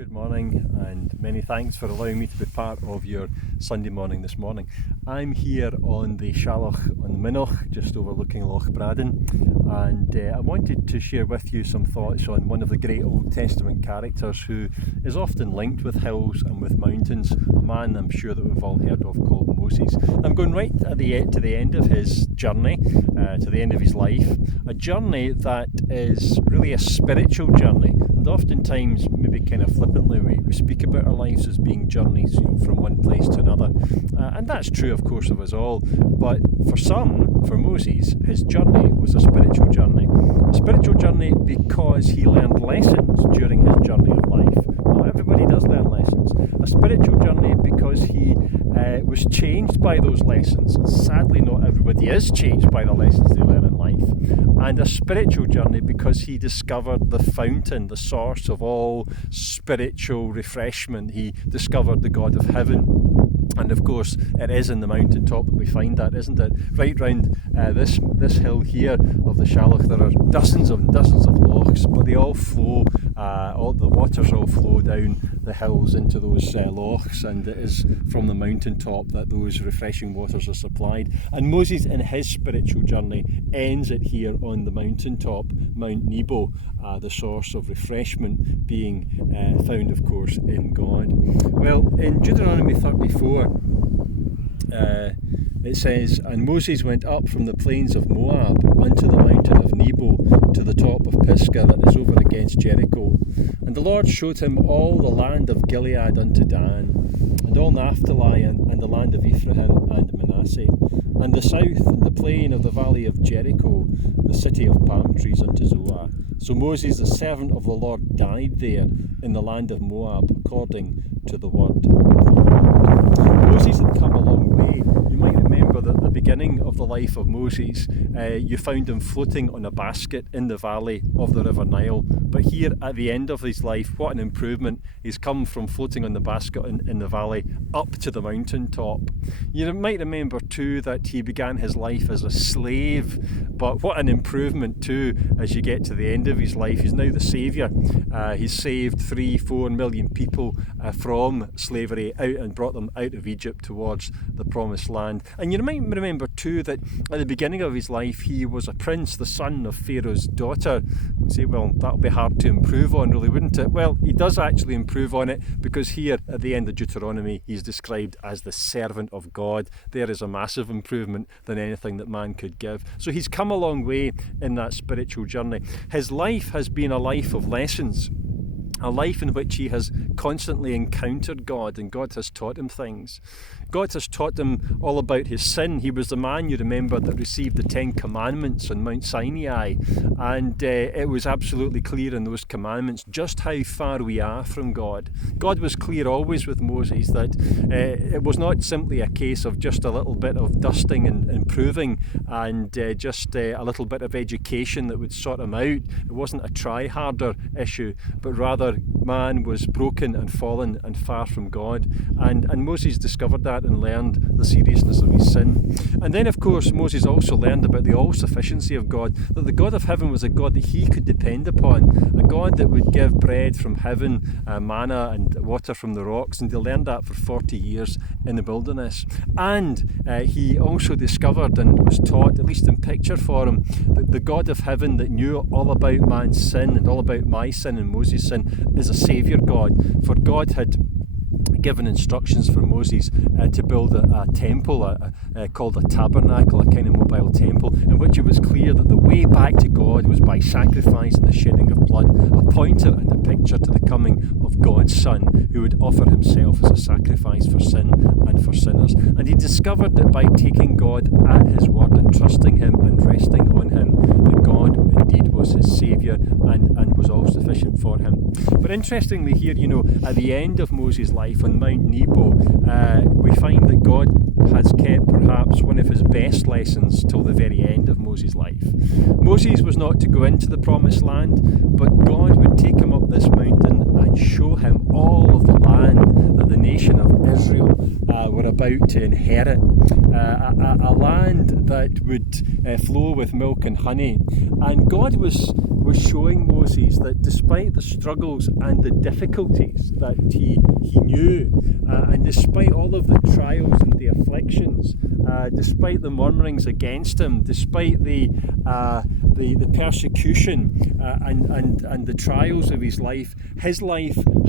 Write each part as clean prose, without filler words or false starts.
Good morning, and many thanks for allowing me to be part of your Sunday morning this morning. I'm here on the Shalloch on the Minnoch, just overlooking Loch Braden, and I wanted to share with you some thoughts on one of the great Old Testament characters who is often linked with hills and with mountains, a man I'm sure that we've all heard of called Moses. I'm going right to the end of his journey, to the end of his life, a journey that is really a spiritual journey. And oftentimes, maybe kind of flippantly, we speak about our lives as being journeys, from one place to another. And that's true, of course, of us all. But for Moses, his journey was a spiritual journey. A spiritual journey because he learned lessons during his journey of life. Not everybody does learn lessons. A spiritual journey because he was changed by those lessons. And sadly, not everybody is changed by the lessons they learn in life. And a spiritual journey because he discovered the fountain, the source of all spiritual refreshment. He discovered the God of heaven. And of course, it is in the mountaintop that we find that, isn't it? Right round this hill here of the Shalloch, there are dozens of lochs, but they all flow, all the waters all flow down the hills into those lochs, and it is from the mountaintop that those refreshing waters are supplied. And Moses, in his spiritual journey, ends it here on the mountaintop, Mount Nebo, the source of refreshment being found, of course, in God. Well, in Deuteronomy 34, it says, "And Moses went up from the plains of Moab unto the mountain of Nebo to the top of Pisgah that is over against Jericho. And the Lord showed him all the land of Gilead unto Dan, and all Naphtali, and the land of Ephraim and Manasseh, and the south, and the plain of the valley of Jericho, the city of palm trees unto Zoar. So Moses, the servant of the Lord, died there in the land of Moab, according to the word of the Lord." Moses had come a long way. You might remember that at the beginning of the life of Moses, you found him floating on a basket in the valley of the River Nile. But here at the end of his life, what an improvement. He's come from floating on the basket in the valley up to the mountaintop. You might remember too that he began his life as a slave, but what an improvement too as you get to the end of his life. He's now the saviour. He's saved 3-4 million people from slavery out and brought them out of Egypt towards the promised land. And you might remember too that at the beginning of his life he was a prince, the son of Pharaoh's daughter. You say, well, that'll be hard to improve on, really, wouldn't it? Well, he does actually improve on it, because here at the end of Deuteronomy he's described as the servant of God. There is a massive improvement than anything that man could give. So he's come a long way in that spiritual journey. His life has been a life of lessons, a life in which he has constantly encountered God, and God has taught him things. God has taught him all about his sin. He was the man, you remember, that received the 10 Commandments on Mount Sinai, and it was absolutely clear in those commandments just how far we are from God. God was clear always with Moses that it was not simply a case of just a little bit of dusting and improving and just a little bit of education that would sort him out. It wasn't a try-harder issue, but rather man was broken and fallen and far from God, and Moses discovered that and learned the seriousness of his sin. And then, of course, Moses also learned about the all-sufficiency of God, that the God of heaven was a God that he could depend upon, a God that would give bread from heaven, manna and water from the rocks, and he learned that for 40 years in the wilderness. And he also discovered and was taught, at least in picture for him, that the God of heaven that knew all about man's sin and all about my sin and Moses' sin is a saviour God. For God had given instructions for Moses to build a temple called a tabernacle, a kind of mobile temple, in which it was clear that the way back to God was by sacrifice and the shedding of blood, a pointer and a picture to the coming of God's Son, who would offer himself as a sacrifice for sin and for sinners. And he discovered that by taking God at his word and trusting him and resting on him, that God indeed was his saviour and was all sufficient for him. But interestingly here, at the end of Moses' life on Mount Nebo, we find that God has kept perhaps one of his best lessons till the very end of Moses' life. Moses was not to go into the promised land, but God would take him up this mountain and show him all of the land that the nation of Israel were about to inherit, a land that would flow with milk and honey. And God was was showing Moses that despite the struggles and the difficulties that he knew, and despite all of the trials and the afflictions, despite the murmurings against him, despite the persecution and the trials of his life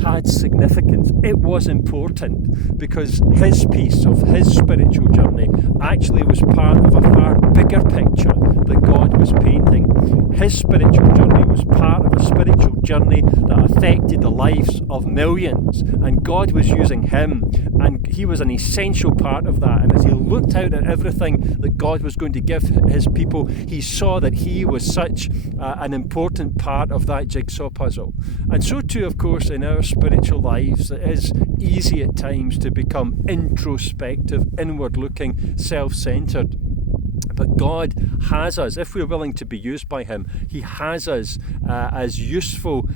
had significance. It was important because his piece of his spiritual journey actually was part of a far bigger picture that God was painting. His spiritual journey was part of a spiritual journey that affected the lives of millions, and God was using him, and he was an essential part of that. And as he looked out at everything that God was going to give his people, he saw that he was such an important part of that jigsaw puzzle. And so too, of course, in our spiritual lives, it is easy at times to become introspective, inward-looking, self-centered. But God has us, if we're willing to be used by him, he has us as useful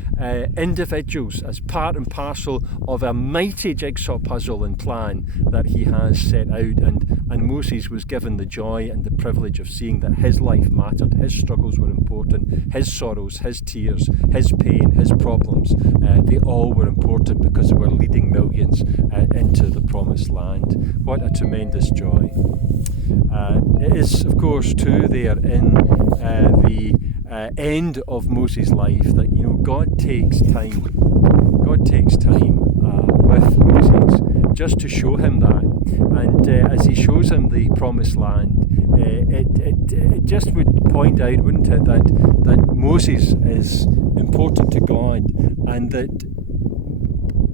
individuals, as part and parcel of a mighty jigsaw puzzle and plan that he has set out. And Moses was given the joy and the privilege of seeing that his life mattered, his struggles were important, his sorrows, his tears, his pain, his problems, they all were important because they were leading millions into the promised land. What a tremendous joy. It is, of course, too, there in the end of Moses' life that, God takes time. God takes time with Moses just to show him that. And as he shows him the promised land, it just would point out, wouldn't it, that Moses is important to God, and that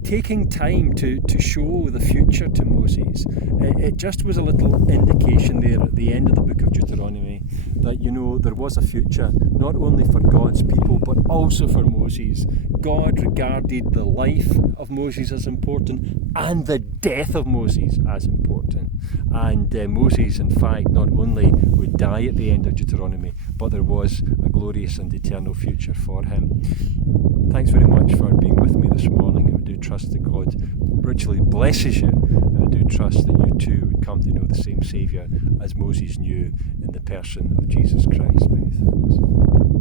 taking time to show the future to Moses, it just was a little indication there at the end of the book of Deuteronomy that, there was a future, not only for God's people, but also for Moses. God regarded the life of Moses as important and the death of Moses as important. And Moses, in fact, not only would die at the end of Deuteronomy, but there was a glorious and eternal future for him. Thanks very much for being with me this morning. I do trust that God richly blesses you, and I do trust that you too would come to know the same Saviour as Moses knew in the person of Jesus Christ. Many thanks.